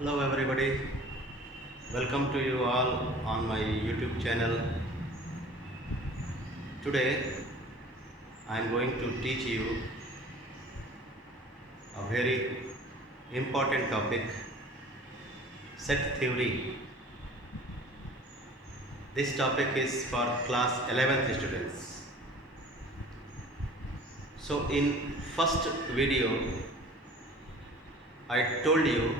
Hello everybody, welcome to you all on my YouTube channel. Today I am going to teach you a very important topic, set theory. This topic is for class 11th students. So in first video I told you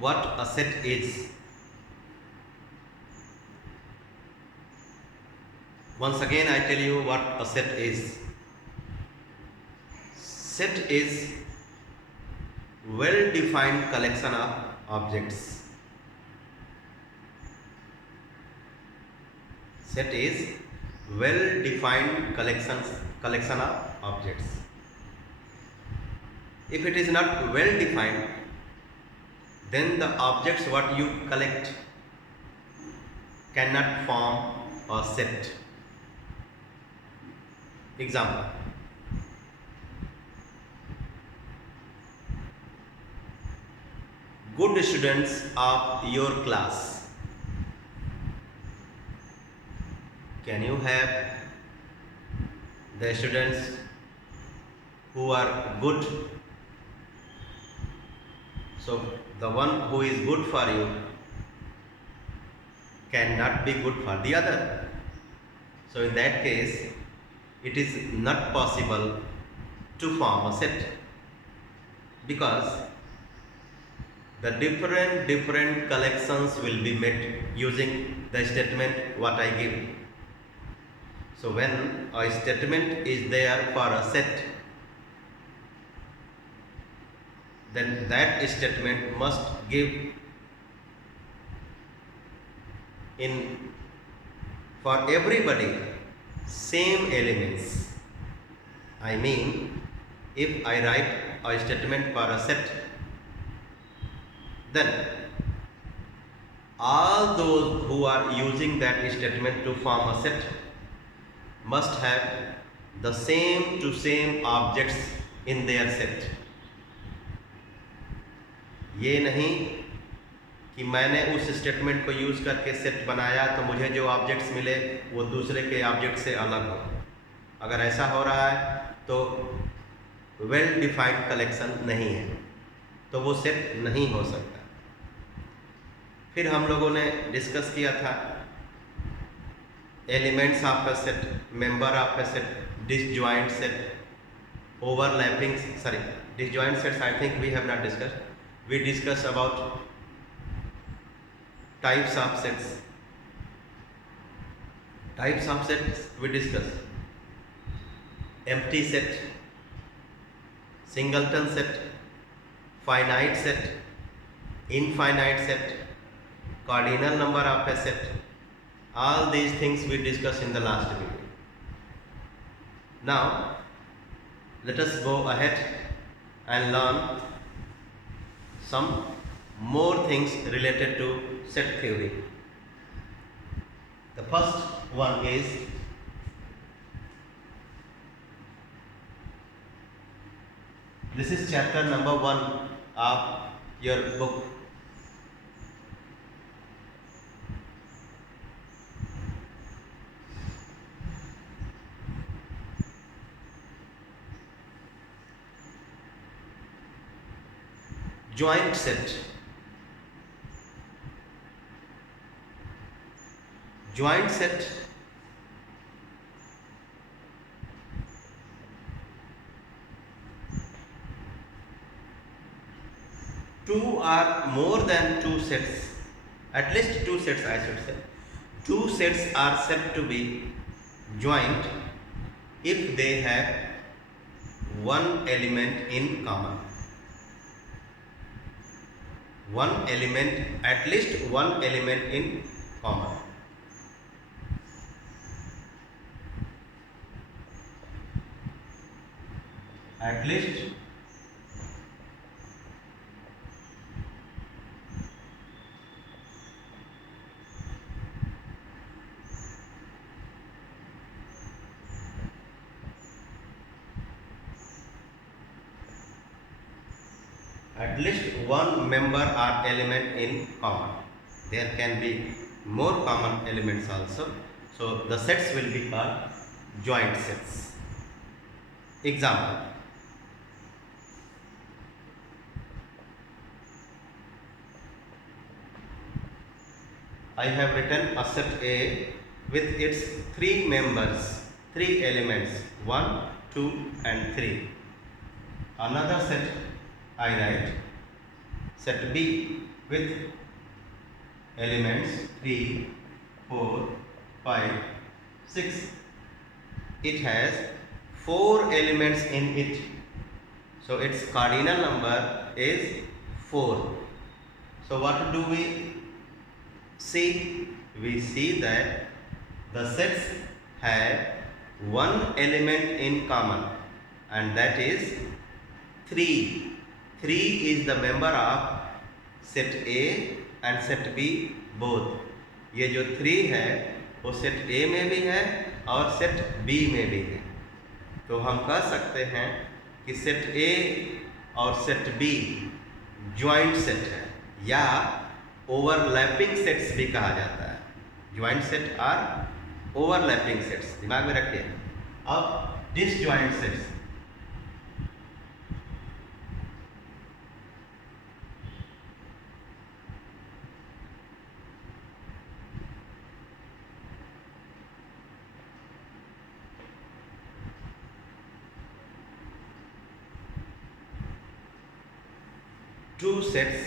what a set is. Once again I tell you what a set is. Set is well-defined collection of objects. Set is well-defined collection of objects. If it is not well-defined, then the objects what you collect cannot form a set. Example. Good students of your class. Can you have the students who are good? So the one who is good for you cannot be good for the other. So in that case, it is not possible to form a set, because the different collections will be made using the statement what I give. So when a statement is there for a set, then that statement must give in for everybody same elements. I mean, if I write a statement for a set, then all those who are using that statement to form a set must have the same to same objects in their set. ये नहीं कि मैंने उस statement को use करके set बनाया तो मुझे जो ऑब्जेक्ट्स मिले वो दूसरे के ऑब्जेक्ट से अलग हो। अगर ऐसा हो रहा है तो वेल डिफाइंड कलेक्शन नहीं है, तो वो सेट नहीं हो सकता। फिर हम लोगों ने डिस्कस किया था elements of a set, member of a set, disjoint set, overlapping, sorry disjoint sets I think we have not discussed. We discuss about types of sets. Types of sets we discuss: empty set, singleton set, finite set, infinite set, cardinal number of a set. All these things we discussed in the last video. Now let us go ahead and learn some more things related to set theory. The first one is this is chapter number 1 of your book. Joint set. Joint set two or more than two sets, at least two sets I should say. Two sets are said to be joint if they have one element in common. One element, at least one element in common. At least one member or element in common. There can be more common elements also. So the sets will be called joint sets. Example. I have written a set A with its three members, three elements, 1, 2 and 3. Another set I write set B with elements 3, 4, 5, 6. It has 4 elements in it. So its cardinal number is 4. So what do we see? We see that the sets have one element in common, and that is 3. 3 is the member of set A and set B both. ये जो 3 है वो set A में भी है और set B में भी है. तो हम कह सकते हैं कि सेट A और सेट B ज्वाइंट सेट है या ओवरलैपिंग सेट्स भी कहा जाता है. ज्वाइंट सेट और ओवरलैपिंग सेट्स दिमाग में रखिए. अब disjoint sets. Two sets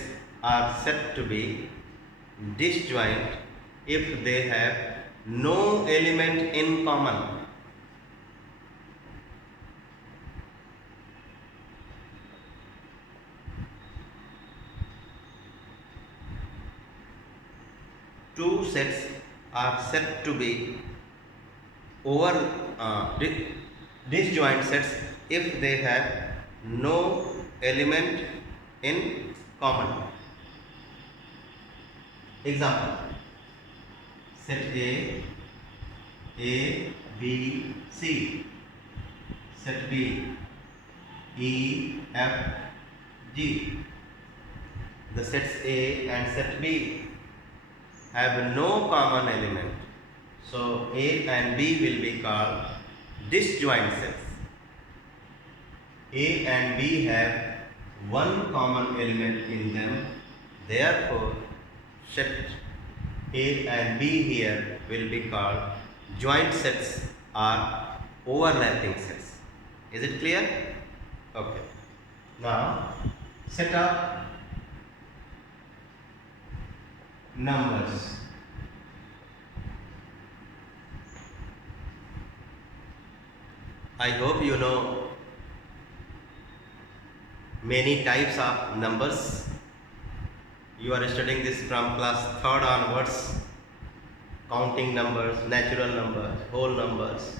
are said to be disjoint if they have no element in common. Two sets are said to be disjoint sets if they have no element in common. Example: set A, B, C. Set B, E, F, G. The sets A and set B have no common element. So A and B will be called disjoint sets. A and B have one common element in them. Therefore, set A and B here will be called joint sets or overlapping sets. Is it clear? Okay. Now, set up numbers. I hope you know many types of numbers. You are studying this from class 3rd onwards. Counting numbers, natural numbers, whole numbers,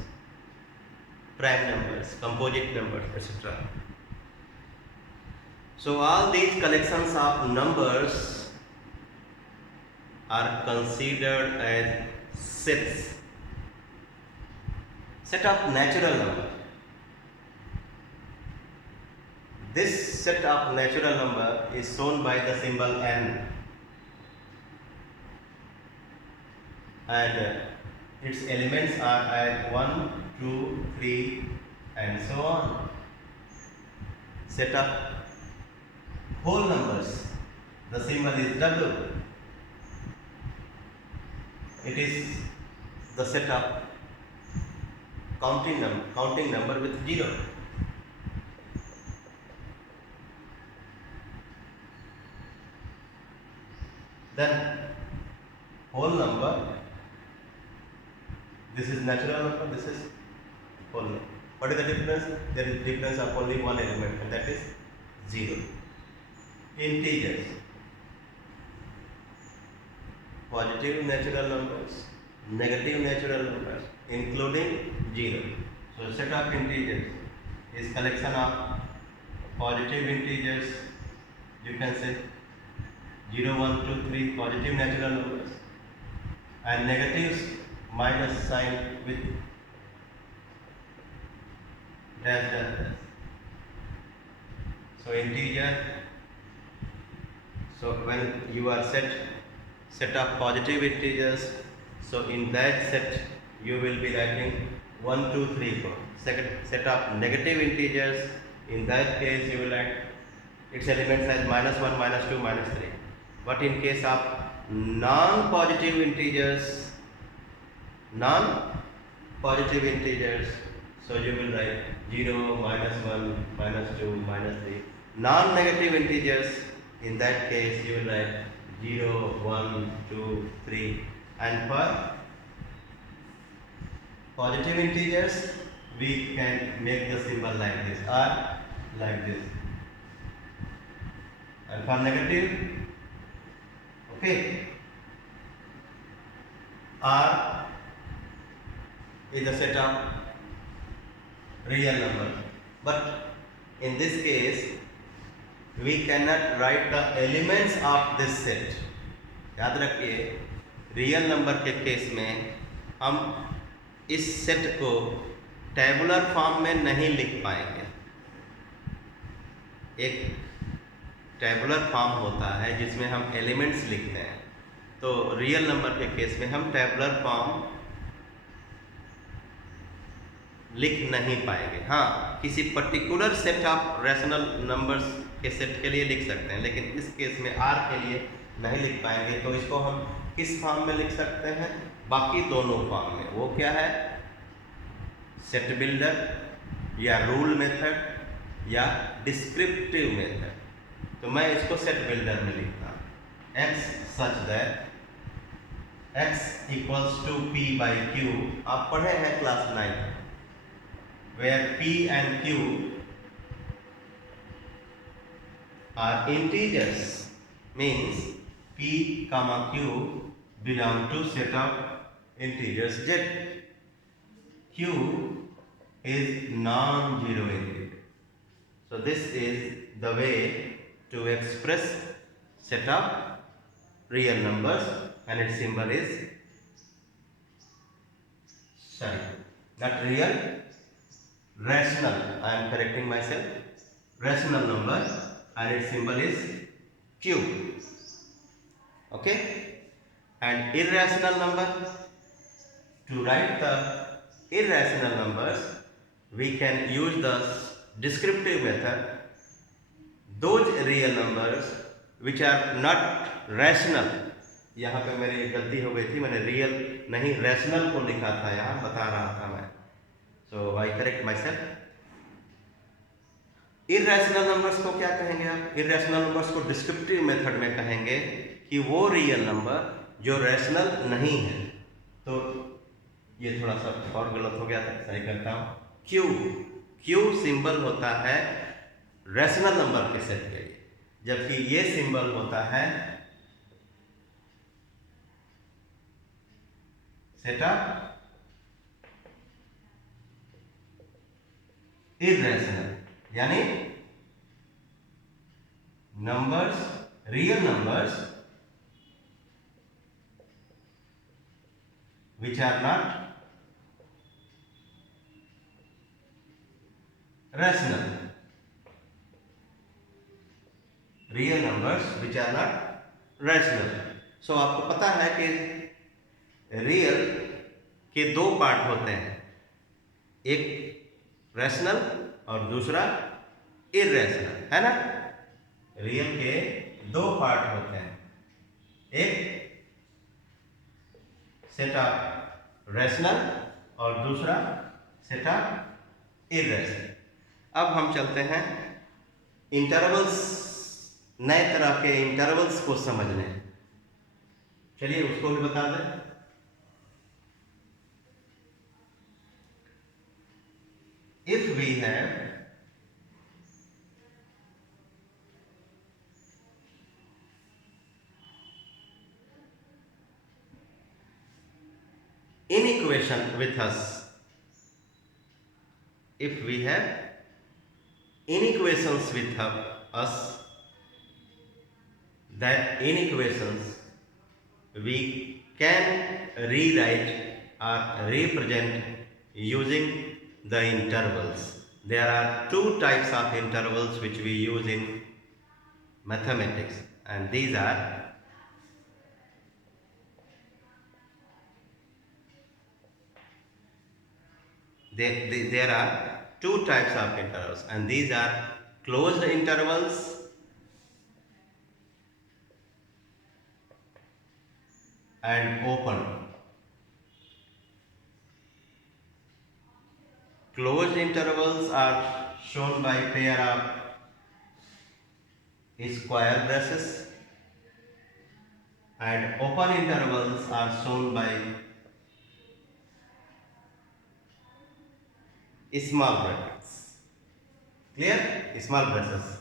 prime numbers, composite numbers, etc. So all these collections of numbers are considered as sets. Set of natural numbers. This set of natural number is shown by the symbol n, and its elements are at 1, 2, 3 and so on. Set of whole numbers, the symbol is w. It is the set of counting number with 0. Then whole number, this is natural number, this is whole number. What is the difference? There is difference of only one element, and that is 0. Integers, positive natural numbers, negative natural numbers, including 0. So set of integers is collection of positive integers. You can say 0, 1, 2, 3 positive natural numbers, and negatives minus sign with dash dash dash. So integer So when you are set of positive integers, so in that set you will be writing 1, 2, 3, 4. Second set of negative integers, in that case you will write its elements as -1, -2, -3. But in case of non-positive integers, so you will write 0, -1, -2, -3. Non-negative integers, in that case you will write 0, 1, 2, 3. And for positive integers we can make the symbol like this or like this. And for negative, okay, R is a set of real number, but in this case we cannot write the elements of this set. याद रखिए, real number के case में हम इस set को tabular form में नहीं लिख पाएंगे। एक टेबुलर फॉर्म होता है जिसमें हम एलिमेंट्स लिखते हैं, तो रियल नंबर के केस में हम टेबुलर फॉर्म लिख नहीं पाएंगे। हाँ, किसी particular set of rational numbers के सेट के लिए लिख सकते हैं, लेकिन इस केस में आर के लिए नहीं लिख पाएंगे। तो इसको हम किस फॉर्म में लिख सकते हैं? बाकी दोनों फॉर्म में। वो क्या है? सेट बिल्डर या रूल मेथड या डिस्क्रिप्टिव मेथड। तो मैं इसको सेट बिल्डर में लिखता हूँ। x such that x equals to p by q। आप पढ़े हैं class 9, where p and q are integers, means p comma q belong to set of integers z. q is non-zero integer. So this is the way to express set of real numbers, and its symbol is, not real, rational. I am correcting myself. Rational number, and its symbol is q. Okay? And irrational number, to write the irrational numbers we can use the descriptive method. Those real numbers which are not rational, यहाँ पे मेरी गलती हो गई थी, मैंने real नहीं rational को लिखा था, यहाँ बता रहा था मैं, so I correct myself. Irrational numbers को क्या कहेंगे आप? इरैशनल नंबर्स को डिस्क्रिप्टिव मेथड में कहेंगे कि वो रियल नंबर जो रैशनल नहीं है। तो ये थोड़ा सा और गलत हो गया था, सही करता हूँ। क्यू सिंबल होता है रैशनल नंबर के सेट के लिए, जबकि ये सिंबल होता है सेट ऑफ इरैशनल, यानी numbers, real numbers which are not rational. Real numbers which are not rational. So आपको पता है कि रियल के दो पार्ट होते हैं, एक रैशनल और दूसरा इरैशनल, है ना? रियल के दो पार्ट होते हैं, एक सेट ऑफ रैशनल और दूसरा सेट ऑफ इरैशनल। अब हम चलते हैं इंटरवल्स, नए तरह के इंटरवल्स को समझने। चलिए उसको भी बता दें। If we have inequation with us, if we have inequations with us, that inequations we can rewrite or represent using the intervals. There are two types of intervals which we use in mathematics. and these are there are two types of intervals, and these are closed intervals and open. Closed intervals are shown by pair of square braces, and open intervals are shown by small brackets. Clear? Small braces.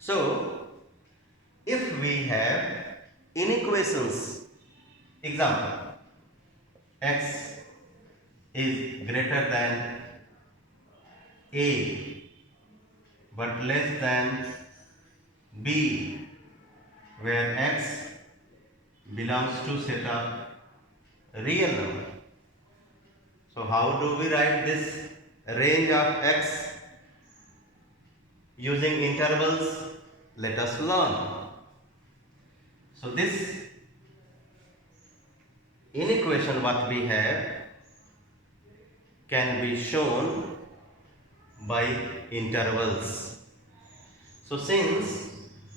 So, if we have inequations, example, x is greater than a but less than b, where x belongs to set of real number. So how do we write this range of x using intervals? Let us learn. So this inequation what we have can be shown by intervals. So since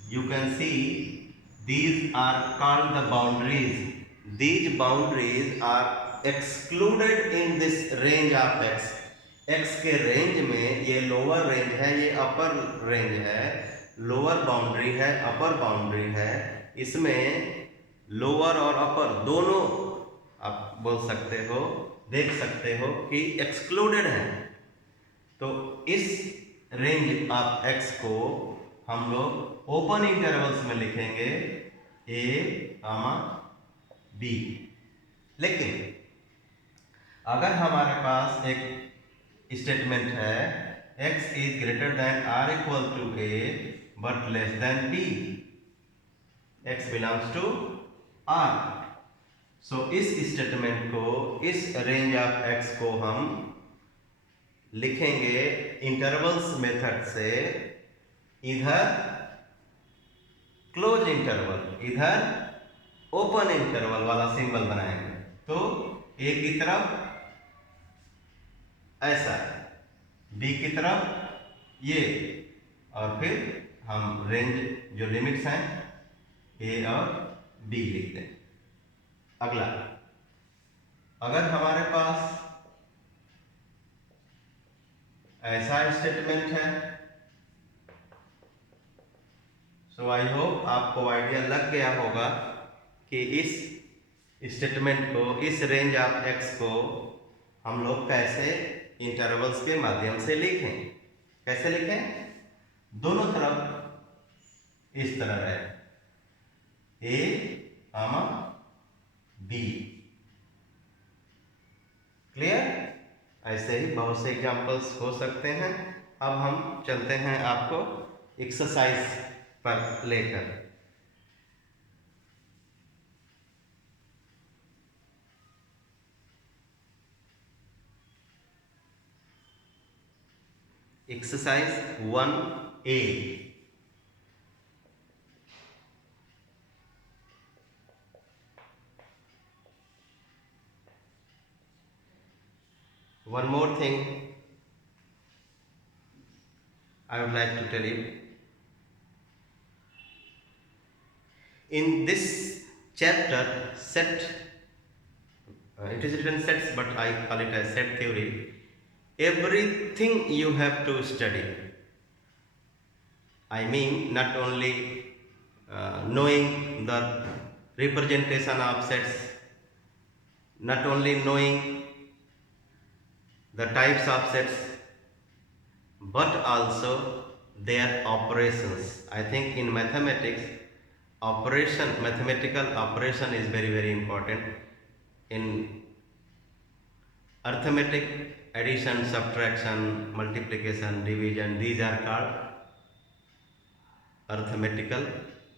you can see these are called the boundaries, these boundaries are excluded in this range of x. x के range में ये lower range है, ये अपर range है, lower boundary है, अपर boundary है, इसमें lower और अपर दोनों आप बोल सकते हो, देख सकते हो कि एक्सक्लूडेड है। तो इस रेंज ऑफ x को हम लोग ओपन इंटरवल्स में लिखेंगे a, b। लेकिन अगर हमारे पास एक स्टेटमेंट है x is greater than r equal to a but less than b, x belongs to r, so इस स्टेटमेंट को, इस रेंज ऑफ x को हम लिखेंगे इंटरवल्स मेथड से, इधर क्लोज इंटरवल, इधर ओपन इंटरवल वाला सिंबल बनाएंगे। तो ए की तरफ ऐसा, बी की तरफ ये, और फिर हम रेंज जो लिमिट्स हैं ए और बी लिख दें। अगला, अगर हमारे पास ऐसा स्टेटमेंट है, सो आई होप आपको आइडिया लग गया होगा कि इस स्टेटमेंट को, इस रेंज ऑफ एक्स को हम लोग कैसे इंटरवल्स के माध्यम से लिखें। कैसे लिखें? दोनों तरफ इस तरह रहे, ए आमा बी। क्लियर? ऐसे ही बहुत से एग्जाम्पल्स हो सकते हैं। अब हम चलते हैं आपको एक्सरसाइज पर लेकर। Exercise 1A, one more thing I would like to tell you. In this chapter, set, it is written sets, but I call it as set theory. Everything you have to study. I mean, not only knowing the representation of sets, not only knowing the types of sets, but also their operations. I think in mathematics, mathematical operation is very, very important. In arithmetic, addition, subtraction, multiplication, division, these are called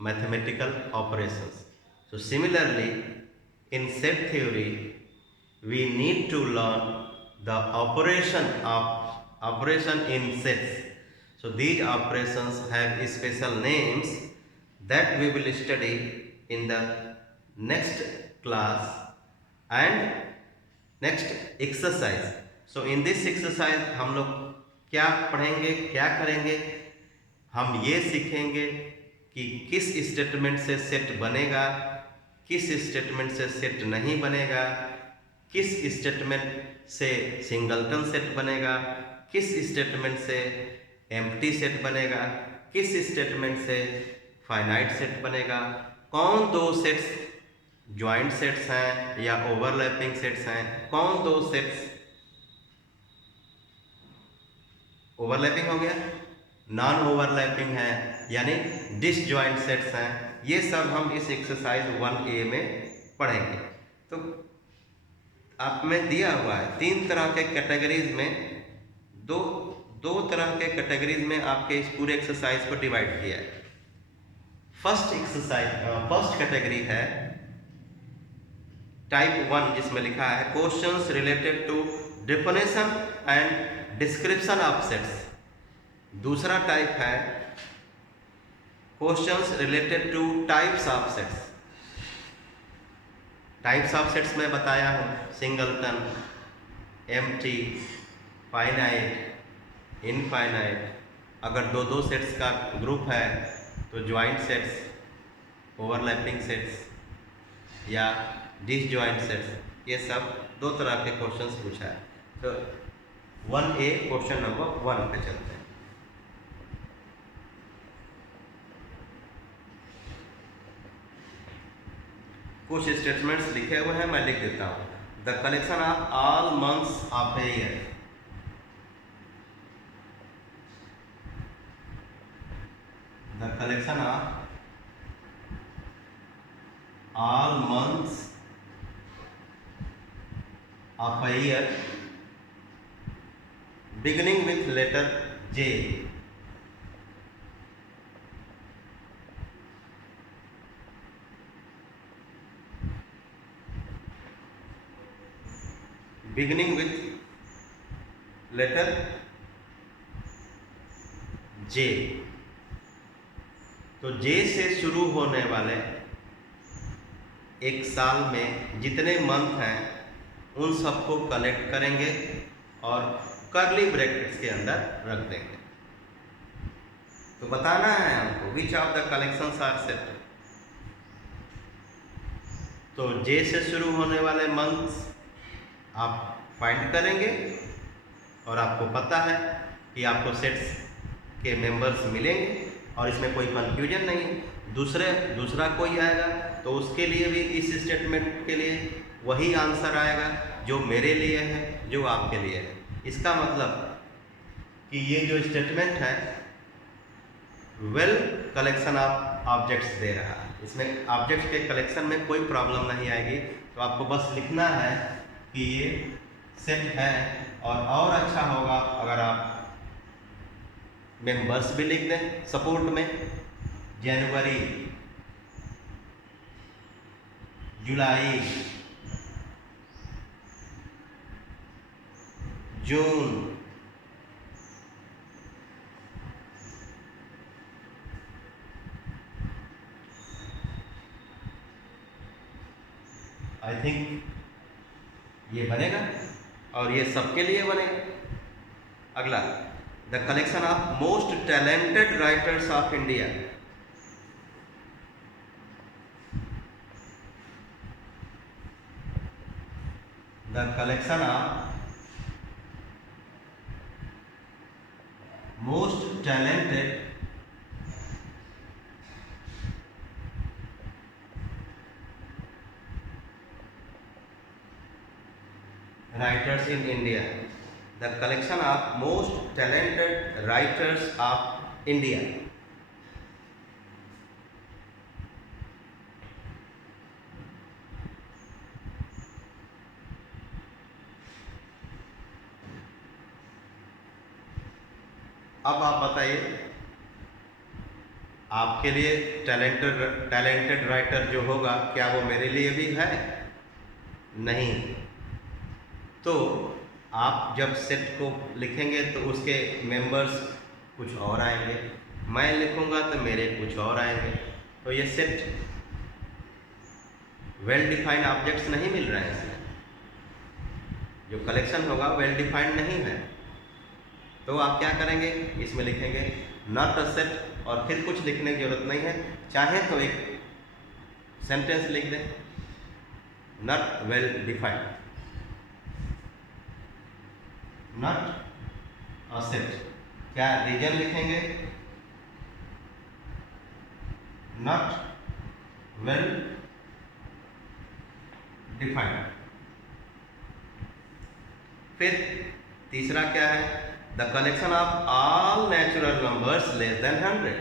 mathematical operations. So similarly, in set theory, we need to learn the operation in sets. So these operations have special names, that we will study in the next class and next exercise. So in this exercise हम लोग क्या पढ़ेंगे, क्या करेंगे, हम ये सीखेंगे कि किस स्टेटमेंट से सेट बनेगा, किस स्टेटमेंट से सेट नहीं बनेगा, किस स्टेटमेंट से सिंगलटन सेट बनेगा, किस स्टेटमेंट से एम्प्टी सेट बनेगा, किस स्टेटमेंट से फाइनाइट सेट बनेगा, कौन दो सेट्स ज्वाइंट सेट्स हैं या ओवरलैपिंग सेट्स हैं, कौन दो सेट्स ओवरलैपिंग हो गया, नॉन ओवरलैपिंग है यानी डिसजॉइंट सेट्स हैं। ये सब हम इस एक्सरसाइज 1A में पढ़ेंगे। तो आप में दिया हुआ है तीन तरह के कैटेगरीज में, दो तरह के कैटेगरीज में आपके इस पूरे एक्सरसाइज को डिवाइड किया है। फर्स्ट कैटेगरी है टाइप 1, जिसमें लिखा है questions related to definition and description of sets. दूसरा टाइप है questions related to types of sets. टाइप्स ऑफ सेट्स में बताया हूँ सिंगलटन, एम्प्टी, फाइनाइट, इनफाइनाइट। अगर दो सेट्स का ग्रुप है तो ज्वाइंट सेट्स, ओवरलैपिंग सेट्स या डिसजॉइंट सेट्स। ये सब दो तरह के क्वेश्चंस पूछा है। तो 1A क्वेश्चन नंबर 1 पे चलते हैं। कुछ स्टेटमेंट्स लिखे हुए हैं, मैं लिख देता हूँ। The collection of all months of a year, the collection of all months of a year beginning with letter J, beginning with letter J। तो J से शुरू होने वाले एक साल में जितने मंथ हैं उन सबको कलेक्ट करेंगे और कर्ली ब्रैकेट्स के अंदर रख देंगे। तो बताना है हमको which of the collections are set. तो जे से शुरू होने वाले मंथ्स आप फाइंड करेंगे और आपको पता है कि आपको सेट्स के मेंबर्स मिलेंगे और इसमें कोई कंफ्यूजन नहीं। दूसरा कोई आएगा तो उसके लिए भी इस स्टेटमेंट के लिए वही आंसर आएगा जो मेरे लिए है, जो आपके लिए है। इसका मतलब कि ये जो स्टेटमेंट है वेल कलेक्शन ऑफ ऑब्जेक्ट्स दे रहा है, इसमें ऑब्जेक्ट्स के कलेक्शन में कोई प्रॉब्लम नहीं आएगी। तो आपको बस लिखना है कि ये सेट है, और अच्छा होगा अगर आप मेंबर्स भी लिख दें सपोर्ट में। जनवरी, जुलाई, जून, आई थिंक ये बनेगा और ये सबके लिए बनेगा। अगला, the collection of most talented writers of India, the collection of most talented writers in India, the collection of most talented writers of India। अब आप बताइए, आपके लिए टैलेंटेड राइटर जो होगा क्या वो मेरे लिए भी है? नहीं। तो आप जब सेट को लिखेंगे तो उसके मेंबर्स कुछ और आएंगे, मैं लिखूंगा तो मेरे कुछ और आएंगे। तो ये सेट वेल डिफाइंड ऑब्जेक्ट्स नहीं मिल रहे हैं इसमें, जो कलेक्शन होगा वेल डिफाइंड नहीं है। तो आप क्या करेंगे, इसमें लिखेंगे नॉट अ सेट और फिर कुछ लिखने की जरूरत नहीं है, चाहे तो एक सेंटेंस लिख दें, not well defined, not a set. क्या रीजन लिखेंगे, नॉट वेल डिफाइंड। फिर तीसरा क्या है, the collection of all natural numbers less then 100।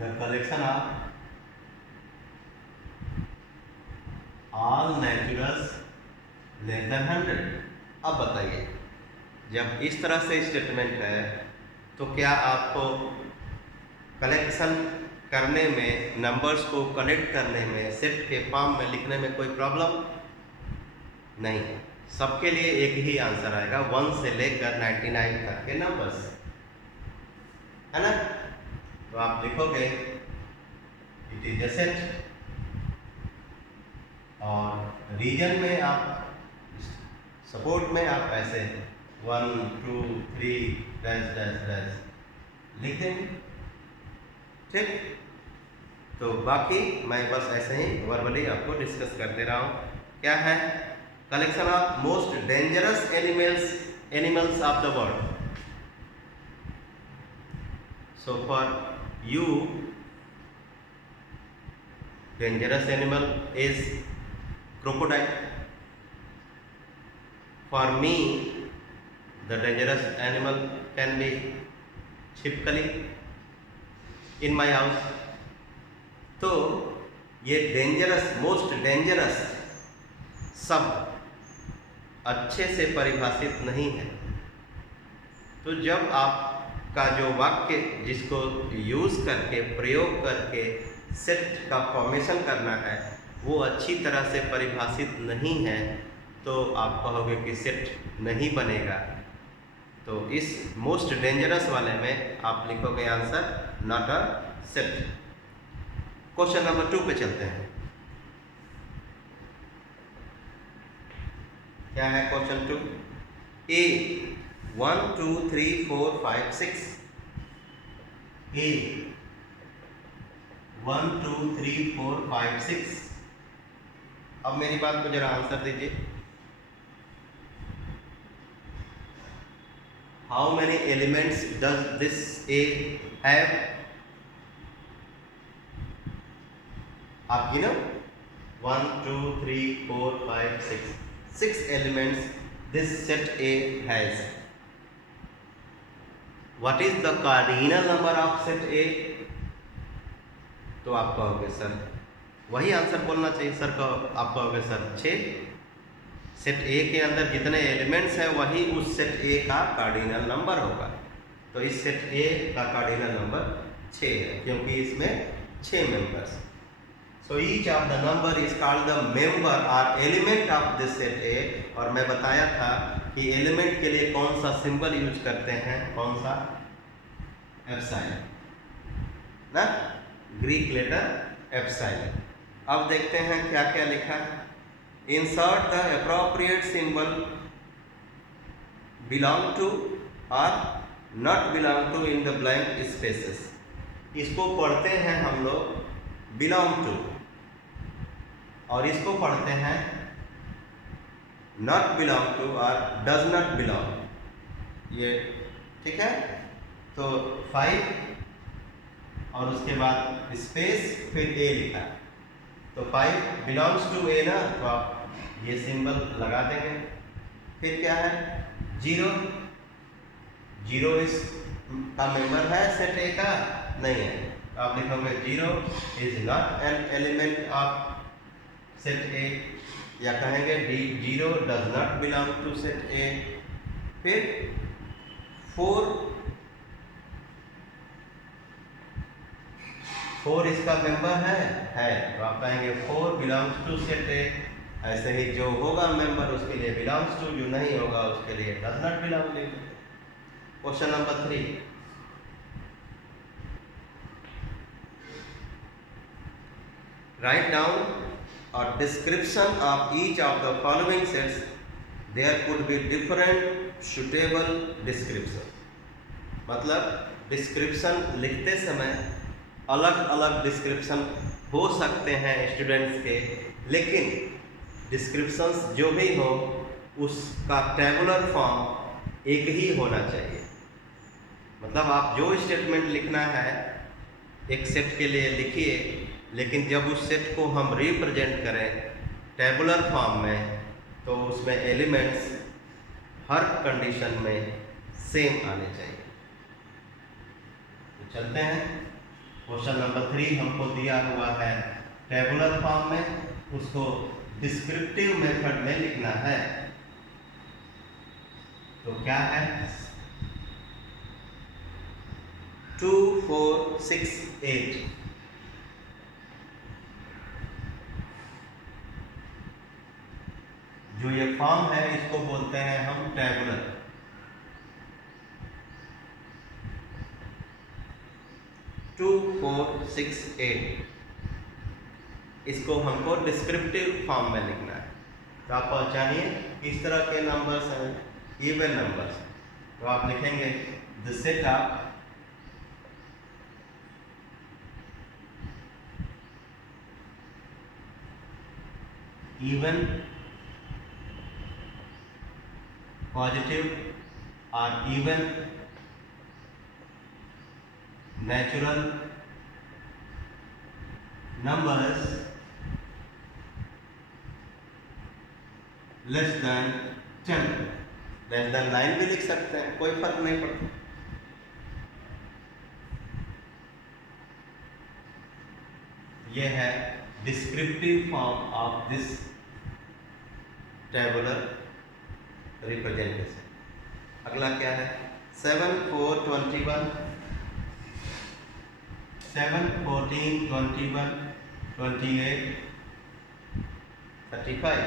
The collection of all naturals less than 100। अब बताइए, जब इस तरह से स्टेटमेंट है तो क्या आपको कलेक्शन करने में, नंबर्स को कलेक्ट करने में, सेट के फॉर्म में लिखने में कोई प्रॉब्लम नहीं है? सबके लिए एक ही आंसर आएगा, 1 से लेकर 99 तक के नंबर्स, है ना? तो आप लिखोगे इट इज ए सेट, और रीजन में आप, सपोर्ट में आप ऐसे 1 2 3 डैश डैश डैश लिख देंगे, ठीक? तो बाकी मैं बस ऐसे ही वर्बली आपको डिस्कस करते रहा हूँ। क्या है, collection of most dangerous animals of the world. So for you dangerous animal is crocodile. For me, the dangerous animal can be छिपकली in my house. तो ये डेंजरस, मोस्ट डेंजरस शब्द अच्छे से परिभाषित नहीं है। तो जब आपका जो वाक्य जिसको यूज करके, प्रयोग करके सेट का फॉर्मेशन करना है, वो अच्छी तरह से परिभाषित नहीं है, तो आप कहोगे कि सेट नहीं बनेगा। तो इस मोस्ट डेंजरस वाले में आप लिखोगे answer not a set. Question number 2 पे चलते हैं। क्या है क्वेश्चन 2? ए 1 2 3 4 5 6। ए 1 2 3 4 5 6। अब मेरी बात को जरा आंसर दीजिए। How many elements does this A have? आप गिनो 1 2 3 4 5 6। 6 elements this set A has. What is the cardinal number of set A? तो आप कहोगे सर वही आंसर बोलना चाहिए सर का। आप कहोगे सर 6। सेट ए के अंदर जितने एलिमेंट्स हैं वही उस सेट ए का कार्डिनल नंबर होगा। तो इस सेट ए का कार्डिनल नंबर 6 है, क्योंकि इसमें 6 members. So each of the number is called the member और element of this set A. और मैं बताया था कि एलिमेंट के लिए कौन सा सिंबल यूज करते हैं, कौन सा? एप्सिलॉन ना, ग्रीक लेटर एप्सिलॉन। अब देखते हैं क्या क्या लिखा है। Insert the appropriate symbol belong to और not belong to in the blank spaces. इसको पढ़ते हैं हम लोग बिलोंग टू, और इसको पढ़ते हैं नॉट बिलोंग टू और डज नॉट बिलोंग। ये ठीक है। तो 5 और उसके बाद स्पेस फिर ए लिखा। तो 5 बिलोंग्स टू ए ना, तो आप ये सिंबल लगा देंगे। फिर क्या है? 0। 0 इस का मेंबर है सेट ए का? नहीं है। तो आप लिखोगे 0 is not an element of set A, या कहेंगे 0 does not belong to set A. फिर 4 इसका मेंबर है, तो आप कहेंगे 4 बिलोंग्स टू सेट ए। ऐसे ही जो होगा मेंबर उसके लिए बिलोंग्स टू, जो नहीं होगा उसके लिए डज नॉट बिलोंग लिख देते। Question number 3, write down a description of each of the following sets. There could be different suitable description. मतलब डिस्क्रिप्शन लिखते समय अलग अलग डिस्क्रिप्शन हो सकते हैं स्टूडेंट्स के, लेकिन डिस्क्रिप्शंस जो भी हो उसका टेबुलर फॉर्म एक ही होना चाहिए। मतलब आप जो स्टेटमेंट लिखना है एक सेट के लिए लिखिए, लेकिन जब उस सेट को हम रिप्रेजेंट करें टेबुलर फॉर्म में तो उसमें एलिमेंट्स हर कंडीशन में सेम आने चाहिए। तो चलते हैं, क्वेश्चन नंबर 3 हमको दिया हुआ है टेबुलर फॉर्म में, उसको डिस्क्रिप्टिव मेथड में लिखना है। तो क्या है, 2 4 6 8। जो ये फॉर्म है इसको बोलते हैं हम टेबुलर। 2 4 6 8 इसको हमको डिस्क्रिप्टिव फॉर्म में लिखना है। तो आप पहचानिए किस तरह के नंबर्स हैं, इवन नंबर्स। तो आप लिखेंगे the set of even, positive or even natural numbers less than 10, less than 9 भी लिख सकते हैं, कोई फर्क नहीं पड़ता। यह है descriptive form of this tabular representation. अगला क्या है, 7 4 21, 7 14 21 28 35।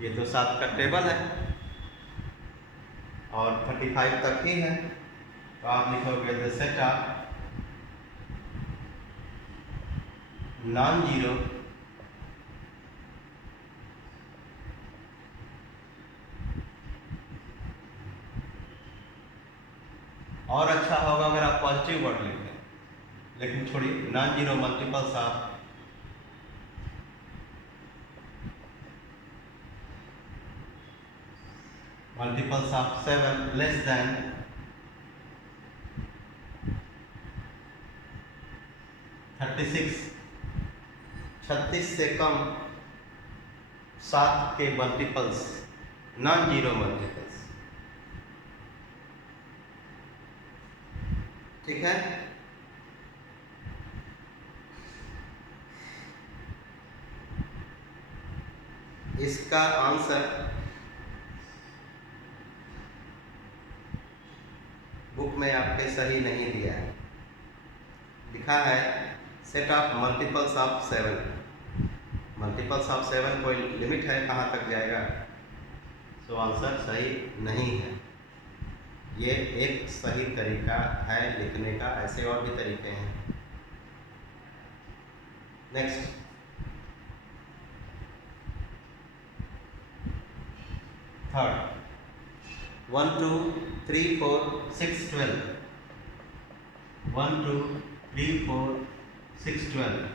ये तो 7 का टेबल है और 35 तक ही है। तो आप लिखोगे the set of non zero और अच्छा होगा अगर आप पॉजिटिव वर्ड लिखें, लेकिन छोड़िए, non zero multiples of multiples of 7 less than 36, 36 से कम 7 के मल्टीपल्स, नॉन जीरो मल्टीपल्स। ठीक है, इसका आंसर बुक में आपके सही नहीं दिया है, लिखा है set of multiples of 7। Multiples of 7 कोई लिमिट है कहाँ तक जाएगा? सो आंसर सही नहीं है। ये एक सही तरीका है लिखने का, ऐसे और भी तरीके हैं। Next, third, 1 2 3 4 6 12, 1 2 3 4 6 12।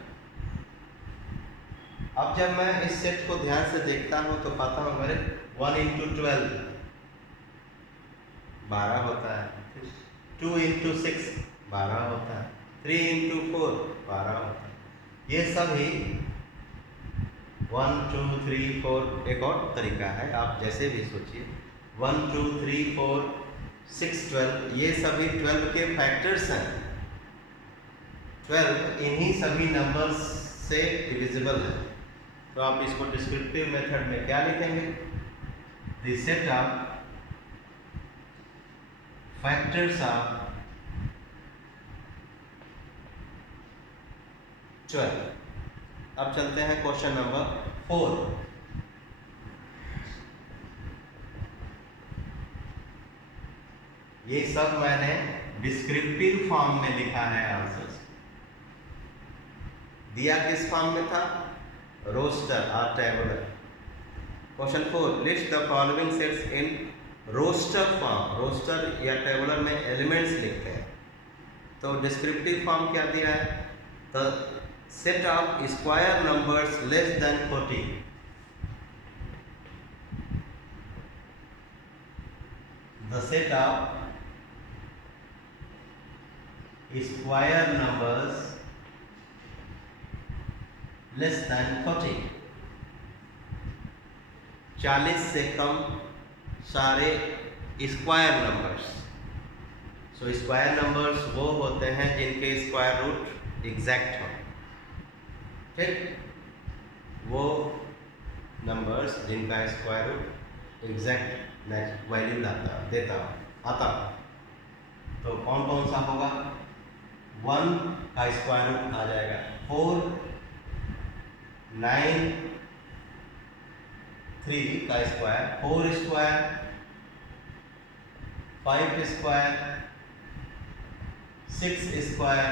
अब जब मैं इस सेट को ध्यान से देखता हूं तो पाता हूं मेरे 1 इंटू 12 12 होता है, 2 इंटू 6 12 होता है, 3 इंटू 4 12 होता है। ये सभी 1 2 3 4 एक और तरीका है, आप जैसे भी सोचिए। 1 2 3 4 6 12 ये सभी 12 के फैक्टर्स हैं। 12 इन्हीं सभी नंबर्स से डिविजिबल है। तो आप इसको डिस्क्रिप्टिव मेथड में क्या लिखेंगे? The set of factors of 12। अब चलते हैं क्वेश्चन नंबर 4। ये सब मैंने डिस्क्रिप्टिव फॉर्म में लिखा है आंसर्स। दिया किस फॉर्म में था? रोस्टर और tabular. Question 4, list the following sets in roster form. Roster या टेबुलर में एलिमेंट्स लिखते हैं, तो डिस्क्रिप्टिव फॉर्म क्या दिया है? The set of square numbers less than 40। The set of square numbers less than 40। 40 से कम सारे square numbers. So square numbers वो होते हैं जिनके स्क्वायर रूट एग्जैक्ट हो। ठीक, वो नंबर्स जिनका स्क्वायर रूट एग्जैक्ट वैल्यू आता। तो कौन कौन सा होगा? 1 का स्क्वायर रूट आ जाएगा 4, 9, 3 का square 4 square, 5 square, 6 square,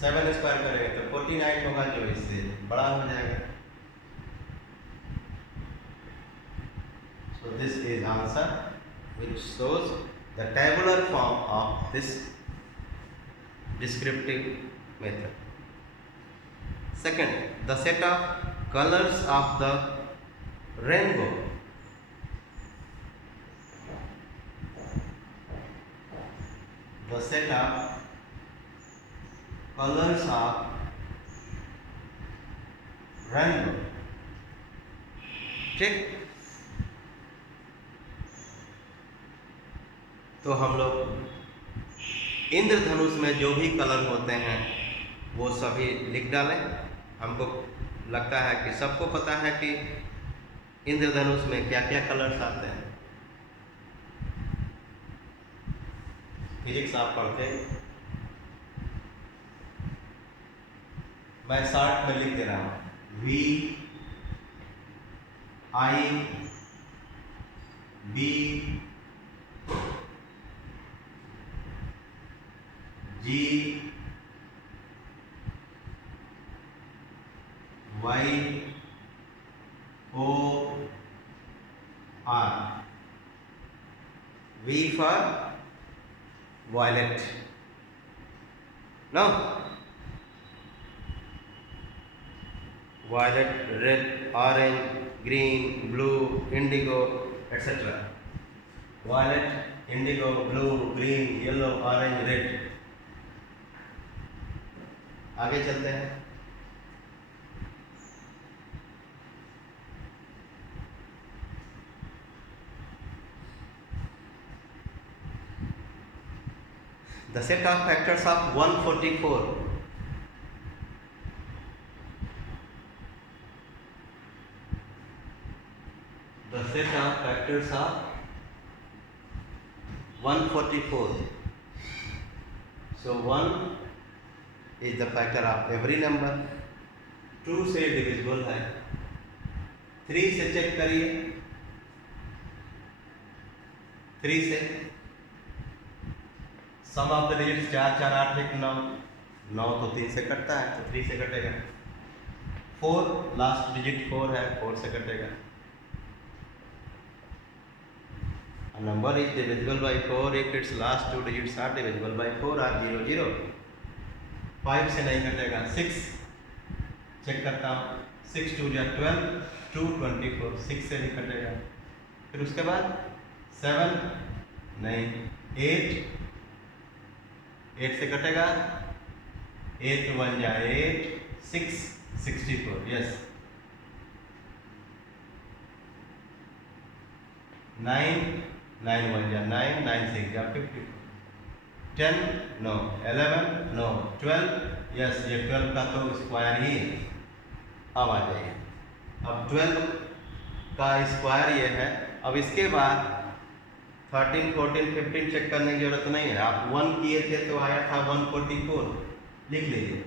7 square करेंगे तो 49 होगा, जो इससे बड़ा हो जाएगा। So this is answer which shows the tabular form of this descriptive method. Second, the set of colors of the rainbow. The set of colors of rainbow. ठीक, तो हम लोग इंद्रधनुष में जो भी कलर होते हैं वो सभी लिख डालें। हमको लगता है कि सबको पता है कि इंद्रधनुष में क्या क्या कलर्स आते हैं। फिजिक्स आप पढ़ते हैं, मैं शॉर्ट में लिख दे रहा हूँ। V I B G Y O R। V for violet, no, violet, red, orange, green, blue, indigo, etc. Violet, indigo, blue, green, yellow, orange, red। आगे चलते हैं। The set of factors of 144. The set of factors of 144. So 1 is the factor of every number। 2 से divisible है। 3 से check करिए। 3 से सम of the digits 4 4 8 1 9, 9 तो 3 से कटता है तो 3 से कटेगा। 4 लास्ट डिजिट 4 है, 4 से कटेगा। A number is divisible by 4 if its last 2 digits are divisible by 4 or 0 0। 5 से नहीं कटेगा। 6 चेक करता हूँ। 6 2 12, 2 24, 6 से नहीं कटेगा। फिर उसके बाद 7 नहीं, 8 से कटेगा। 8 1 जा 8, 6 64, यस। 9 9 1 जा 9, 9 6 जा 54, 10 नो, 11 नो, 12 यस, ये 12 का तो स्क्वायर ही है। अब आ जाइए, अब 12 का स्क्वायर ये है। अब इसके बाद 13 14 15 चेक करने की जरूरत नहीं है। आप 1 किए थे तो आया था 144, लिख लीजिए।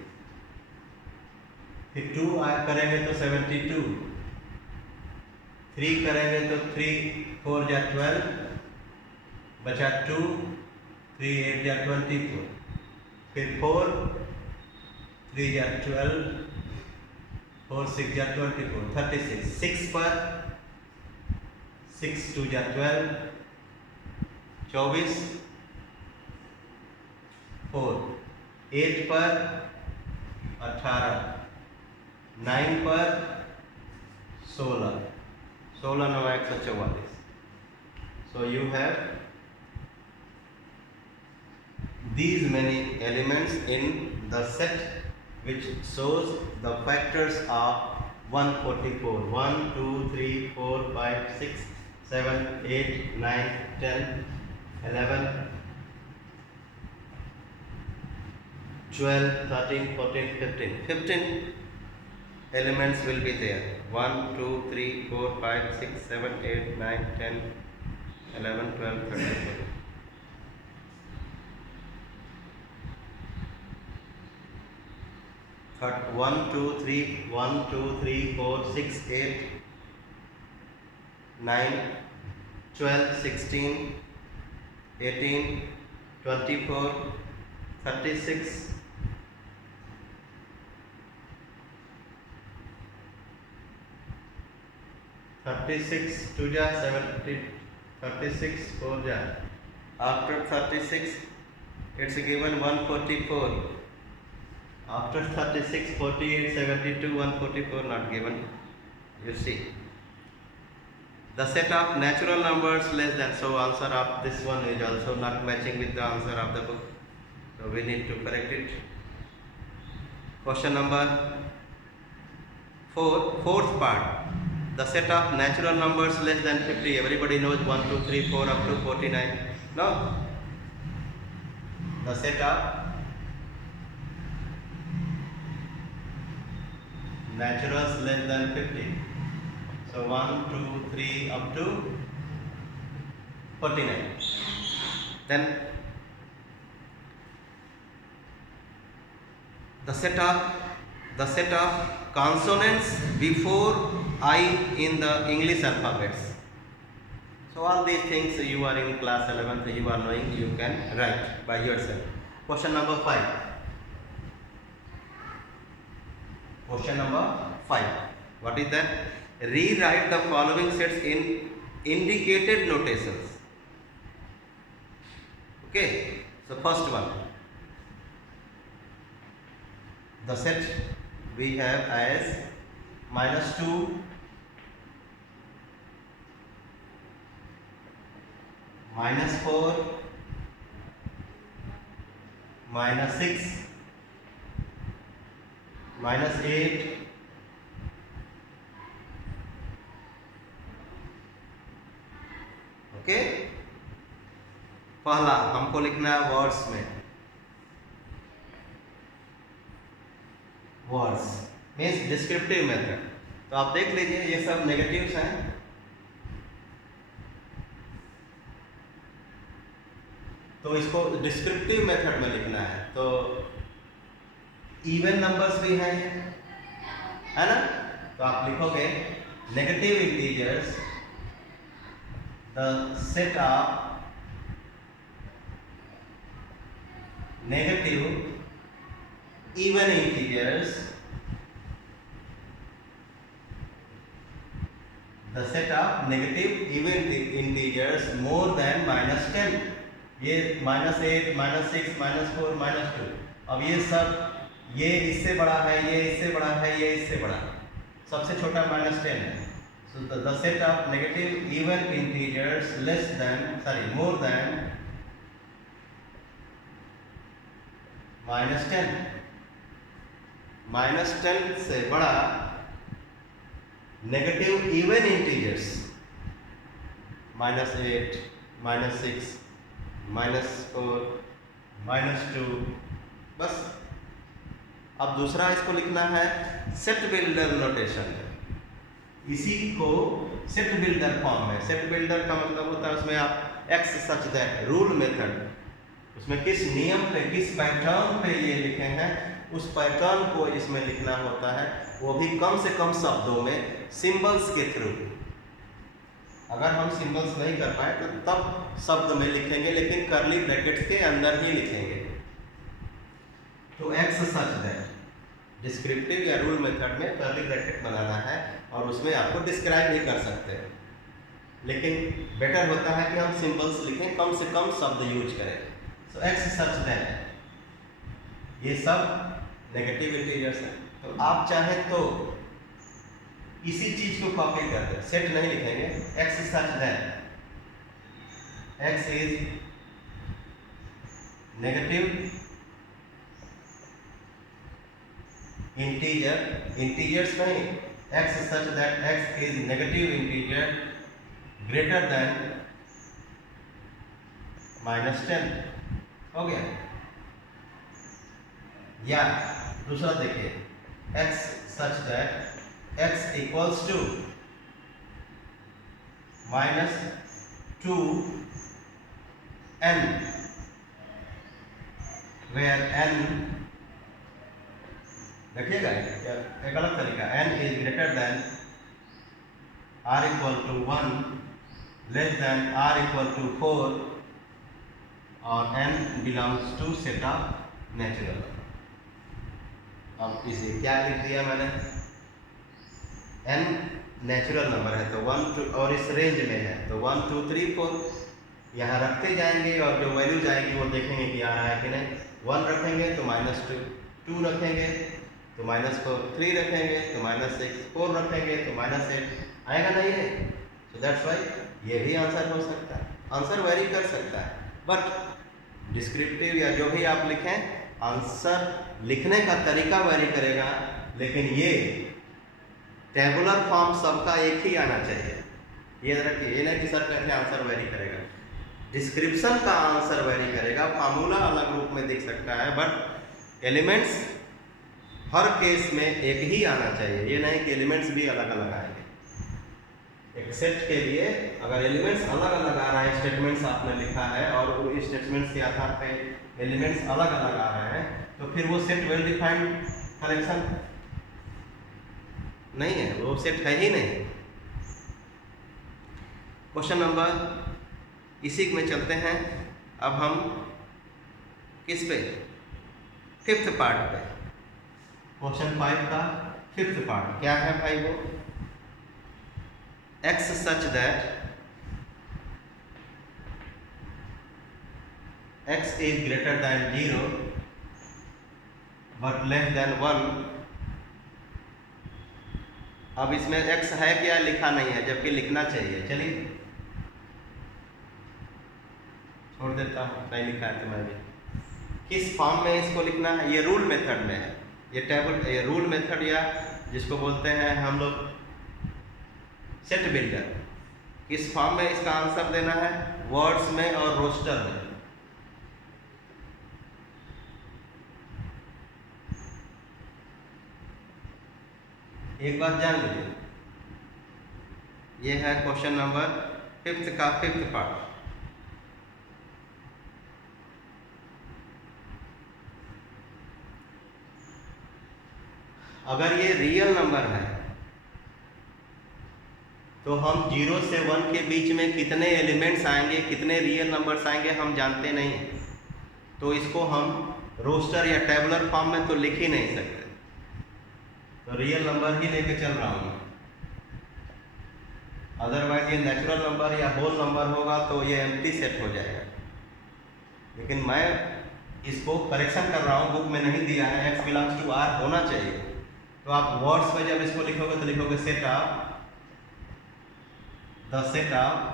फिर 2 करेंगे तो 72, 3 करेंगे तो 3 4 जा 12, बचा 2, 3 8 जा 24, फिर 4 3 जा 12, 4 6 जा 24, 36, 6 पर 6 2 जा 12, 24, 4 8 पर 18, 9 पर 16, 16 9 144. So you have these many elements in the set which shows the factors of 144. 1 2 3 4 5 6 7 8 9 10 11 12 13 14 15. 15 elements will be there. 1 2 3 4 5 6 7 8 9 10 11 12 13 14. 1 2 3 1 2 3 4 6 8 9 12 16 18 24 36 36 2 जा 70, 36 4 जा. After 36 it's given 144. After 36 48 72 144 not given. You see the set of natural numbers less than, so answer of this one is also not matching with the answer of the book, so we need to correct it. Question number 4, fourth part. The set of natural numbers less than 50. Everybody knows 1 2 3 4 up to 49. No, the set of naturals less than 50. So 1 2 3 up to 49. Then the set of consonants before I in the English alphabets. So all these things you are in class 11th, you are knowing, you can write by yourself. Question number 5. Question number 5. What is that? Rewrite the following sets in indicated notations. Okay. So first one. The set we have as -2, -4, -6, -8, okay. पहला हमको लिखना है words में. Words means descriptive method. तो आप देख लीजिए ये सब नेगेटिव्स हैं. तो इसको डिस्क्रिप्टिव मेथड में लिखना है. तो इवन नंबर्स भी हैं, है ना. तो आप लिखोगे negative integers, the set of negative even integers, the set of negative even integers more than -10. ये -8 -6 -4 -2. अब ये सब, ये इससे बड़ा है, ये इससे बड़ा है, ये इससे बड़ा है, सबसे छोटा -10 है. So the set of negative even integers more than -10. -10 से बड़ा नेगेटिव इवन इंटीजर्स -8 -6 -4 -2. बस. अब दूसरा इसको लिखना है सेट बिल्डर नोटेशन. इसी को सेट बिल्डर फॉर्म में. सेट बिल्डर का मतलब होता है उसमें आप x such that rule method, उसमें किस नियम पे, किस पैटर्न पे ये लिखे हैं उस पैटर्न को इसमें लिखना होता है, वो भी कम से कम शब्दों में सिंबल्स के थ्रू। अगर हम सिंबल्स नहीं कर पाए तो तब शब्द में लिखेंगे, लेकिन कर्ली ब्रैकेट्स के अंदर ही लिखेंगे। तो एक्स सच दैट, डिस्क्रिप्टिव या रूल मेथड में कर्ली ब्रैकेट बनाना है और उसमें आपको डिस्क्राइब भी कर सकते हैं, लेकिन बेटर होता है कि हम सिंबल्स लिखें, कम से कम शब्द यूज करें। सो एक्स सच दैट, ये सब नेगेटिव इंटीजर्स हैं। तो आप चाहें तो इसी चीज को कॉपी कर दें, सेट नहीं लिखेंगे, x such that x is negative integer, integers नहीं, x such that x is negative integer greater than -10, हो गया। या दूसरा देखिए, x such that x equals to -2n, where n, देखिएगा एक अलग तरीका, n is greater than r equal to 1, less than r equal to 4, और n belongs to set of natural। अब इसे क्या लिख दिया मैंने, n नेचुरल नंबर है तो 1 2, और इस रेंज में है तो 1 2 3 4 यहाँ रखते जाएंगे और जो वैल्यू जाएगी वो देखेंगे कि आ रहा है कि नहीं। 1 रखेंगे तो -2, 2 रखेंगे तो -4, 3 रखेंगे तो -6, 4 रखेंगे तो -8, आएगा नहीं है। सो दैट्स वाई ये भी आंसर हो सकता है, आंसर वेरी कर सकता है, बट डिस्क्रिप्टिव या जो भी आप लिखें, आंसर लिखने का तरीका वेरी करेगा, लेकिन ये टेबुलर फॉर्म सबका एक ही आना चाहिए। ये रखिए, ये नहीं कि सर कहते हैं आंसर वेरी करेगा, डिस्क्रिप्शन का आंसर वेरी करेगा, फार्मूला अलग रूप में दिख सकता है, बट एलिमेंट्स हर केस में एक ही आना चाहिए, ये नहीं कि एलिमेंट्स भी अलग अलग आएंगे। एक सेट के लिए अगर एलिमेंट्स अलग अलग आ रहा है, स्टेटमेंट्स आपने लिखा है और वो स्टेटमेंट्स के आधार पे एलिमेंट्स अलग अलग आ रहे हैं, तो फिर वो सेट वेल डिफाइंड कलेक्शन नहीं है, वो सेट है ही नहीं। क्वेश्चन नंबर, इसी में चलते हैं अब हम किस पे, 5th पार्ट पे। क्वेश्चन 5 का 5th पार्ट क्या है भाई, वो x such that x is greater than 0 but less then 1। अब इसमें x है क्या, लिखा नहीं है, जबकि लिखना चाहिए। चलिए छोड़ देता हूँ, नहीं लिखा है तो मैं भी, किस फॉर्म में इसको लिखना है, ये रूल मेथड में है, ये टेबल, ये रूल मेथड या जिसको बोलते हैं हम लोग सेट बिल्डर, किस फॉर्म में इसका आंसर देना है, वर्ड्स में और रोस्टर में। एक बात जान लीजिए, ये है क्वेश्चन नंबर 5th का 5th पार्ट। अगर ये रियल नंबर है तो हम 0 से 1 के बीच में कितने एलिमेंट्स आएंगे, कितने रियल नंबर्स आएंगे हम जानते नहीं हैं, तो इसको हम रोस्टर या टेबुलर फॉर्म में तो लिख ही नहीं सकते, तो रियल नंबर ही लेके चल रहा हूँ। अदरवाइज ये नेचुरल नंबर या होल नंबर होगा तो ये एम्प्टी सेट हो जाएगा, लेकिन मैं इसको करेक्शन कर रहा हूँ, बुक में नहीं दिया है, x बिलोंग्स टू r होना चाहिए। तो आप वर्ड्स में जब इसको लिखोगे तो लिखोगे set of, the set of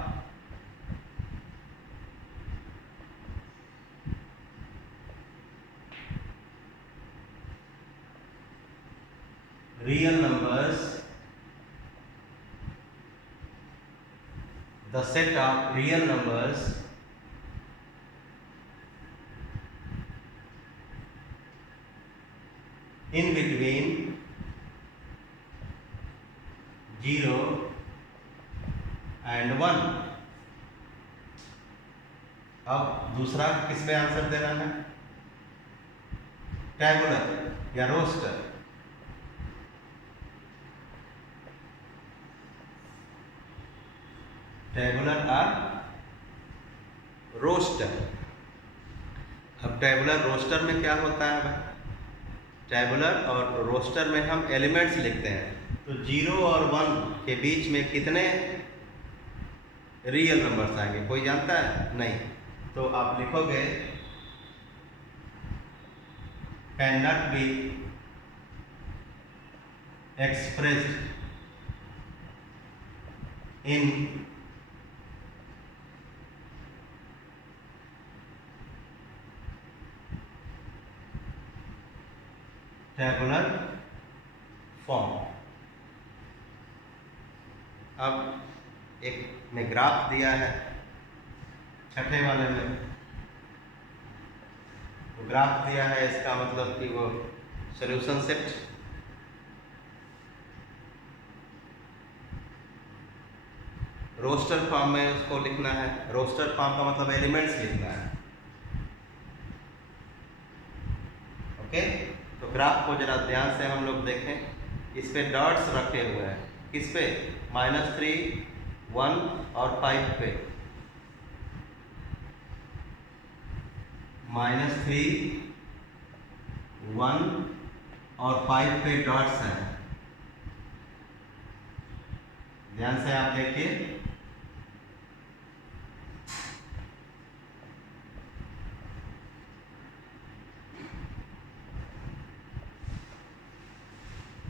real numbers, the set of real numbers in between 0 and 1। अब दूसरा किस पे आंसर देना है, टेबुलर, या रोस्टर। टेबुलर और रोस्टर। अब टेबुलर रोस्टर में क्या होता है भाई? टेबुलर और रोस्टर में हम एलिमेंट्स लिखते हैं, तो 0 और 1 के बीच में कितने रियल नंबर्स आएंगे, कोई जानता है? नहीं। तो आप लिखोगे can not be expressed in tabular form. अब एक में ग्राफ दिया है, छठे वाले में ग्राफ दिया है, इसका मतलब कि वो सॉल्यूशन सेट। रोस्टर फॉर्म में उसको लिखना है। रोस्टर फॉर्म का मतलब एलिमेंट्स लिखना है। ओके, तो ग्राफ को जरा ध्यान से हम लोग देखें। इस पे डॉट्स रखे हुए हैं, किस पे? -3, 1 और 5 पे। -3, 1 और 5 पे डॉट्स हैं। ध्यान से आप देखिए।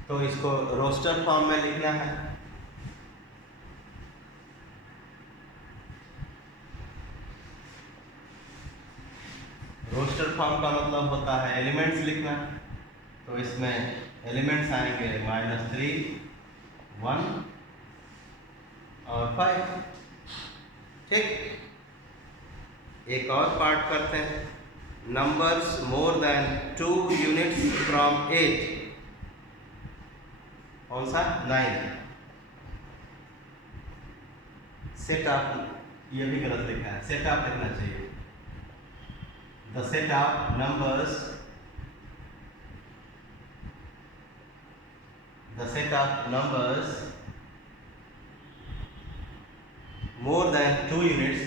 तो इसको रोस्टर फॉर्म में लिखना है। रोस्टर फॉर्म का मतलब होता है एलिमेंट्स लिखना। तो इसमें एलिमेंट्स आएंगे -3, 1 और 5। ठीक, एक और पार्ट करते हैं। Numbers more than 2 units from 8। कौन सा? 9। सेट ऑफ, ये भी गलत लिखा है, सेट ऑफ लिखना चाहिए। The set of numbers, the set of numbers more than 2 units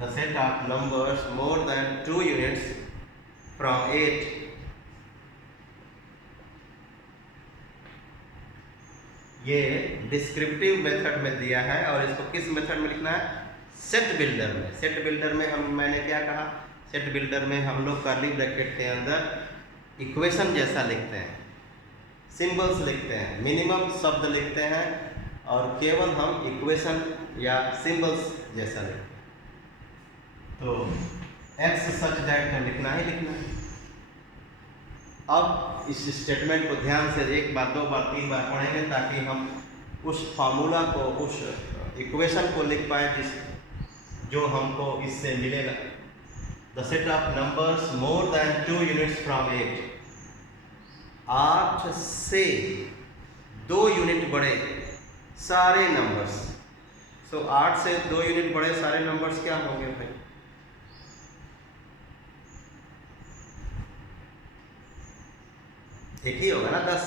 the set of numbers more than 2 units from 8 ये डिस्क्रिप्टिव मेथड में दिया है। और इसको किस मेथड में लिखना है? सेट बिल्डर में। सेट बिल्डर में मैंने क्या कहा? सेट बिल्डर में हम लोग कर्ली ब्रैकेट के अंदर इक्वेशन जैसा लिखते हैं, सिंबल्स लिखते हैं, मिनिमम शब्द लिखते हैं और केवल हम इक्वेशन या सिंबल्स जैसा लिखते हैं। तो एक्स सच दैट तो लिखना ही लिखना है। अब इस स्टेटमेंट को ध्यान से 1 बार 2 बार 3 बार पढ़ेंगे ताकि हम उस फार्मूला को, उस इक्वेशन को लिख पाए जिस जो हमको इससे मिलेगा। The set of numbers more than 2 units from 8। 8 से 2 यूनिट बड़े सारे नंबर्स। सो 8 से 2 यूनिट बड़े सारे नंबर्स क्या होंगे भाई? एक ही होगा ना, 10।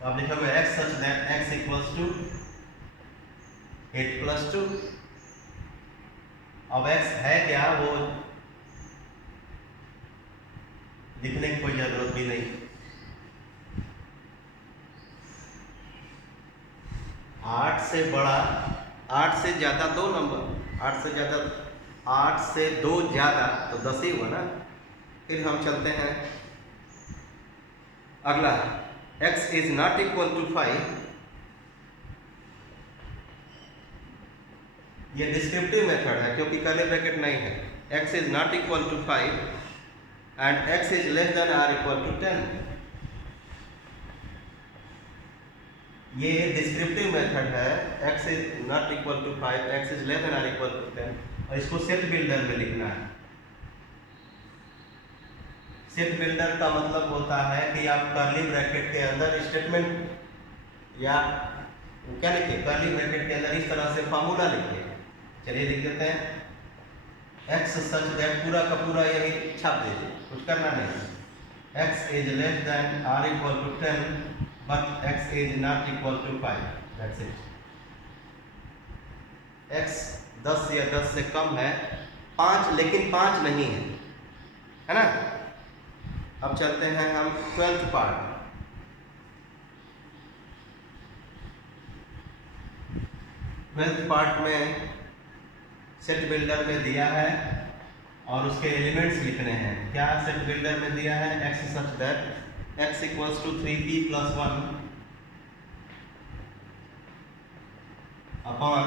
तो आप लिखोगे x such that x equals to 8 + 2। अब x है क्या वो लिखने की कोई जरूरत भी नहीं। 8 से बड़ा, 8 से ज्यादा 2 नंबर, 8 से ज्यादा, 8 से 2 ज्यादा तो 10 ही हुआ ना। फिर हम चलते हैं अगला, x is not equal to 5। ये डिस्क्रिप्टिव मेथड है क्योंकि कर्ली ब्रैकेट नहीं है। x is not equal to 5 and x is less than or equal to 10। ये डिस्क्रिप्टिव मेथड है। x is not equal to 5, x is less than or equal to 10 और इसको set builder में लिखना है। Set builder का मतलब होता है कि आप कर्ली ब्रैकेट के अंदर स्टेटमेंट या क्या लिखिए, कर्ली ब्रैकेट के अंदर इस तरह से फार्मूला लिखिए। चलिए लिख देते हैं x सच दैट पूरा का पूरा यही छाप दीजिए, कुछ करना नहीं। x is less than r equal to 10 but x is not equal to 5, that's it. x 10 या 10 से कम है 5, लेकिन 5 नहीं है ना। अब चलते हैं हम 12th पार्ट। 12th पार्ट में सेट बिल्डर में दिया है और उसके एलिमेंट्स लिखने हैं। क्या सेट बिल्डर में दिया है? x such that x equals to 3p plus 1 upon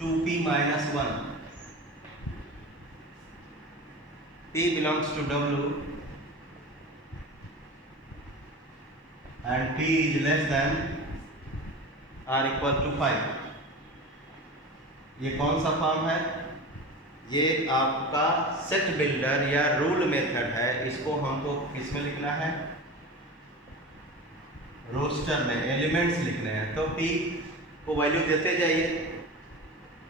2p minus 1, p belongs to w and p is less than r equal to 5। ये कौन सा फॉर्म है? ये आपका सेट बिल्डर या रूल मेथड है। इसको हमको किस में लिखना है? रोस्टर में एलिमेंट्स लिखने हैं। तो p को वैल्यू देते जाइए।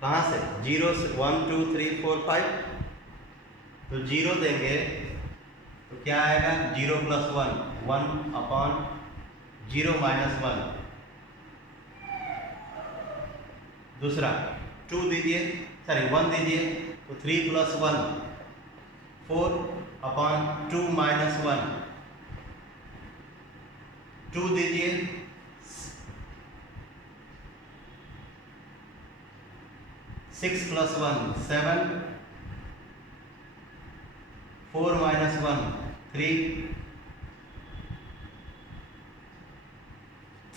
कहाँ से? 0 से 1 2 3 4 5। तो 0 देंगे तो क्या आएगा? 0 प्लस 1 1 अपॉन 0 माइनस 1। दूसरा 2 दीजिए, सॉरी 1 दीजिए, तो 3 प्लस 1 4 अपॉन 2 माइनस 1। 2 दीजिए, 6 प्लस 1 7, 4 माइनस 1 3,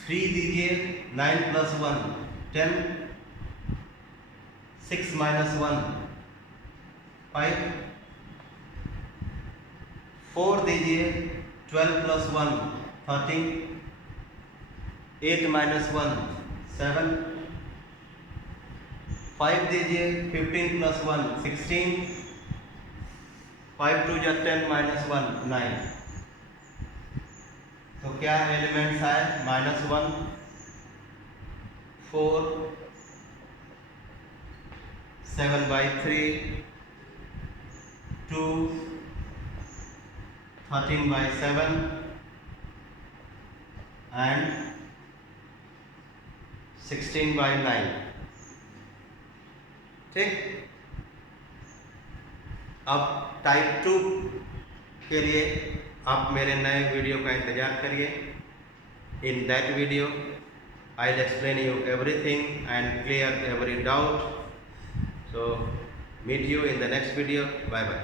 3 दीजिए, 9 प्लस 1 10, 6 माइनस 1 5, 4 दीजिए, 12 प्लस 1 13, 8 माइनस 1 7, 5 दीजिए, 15 प्लस 1 16, 5 2 या 10 माइनस 1 9। तो क्या एलिमेंट्स आए? -1 4 7/3 2 13/7 and 16/9। ठीक। अब टाइप 2 के लिए आप मेरे नए वीडियो का इंतजार करिए। In that video I will explain you everything and clear every doubt. So meet you in the next video. Bye bye.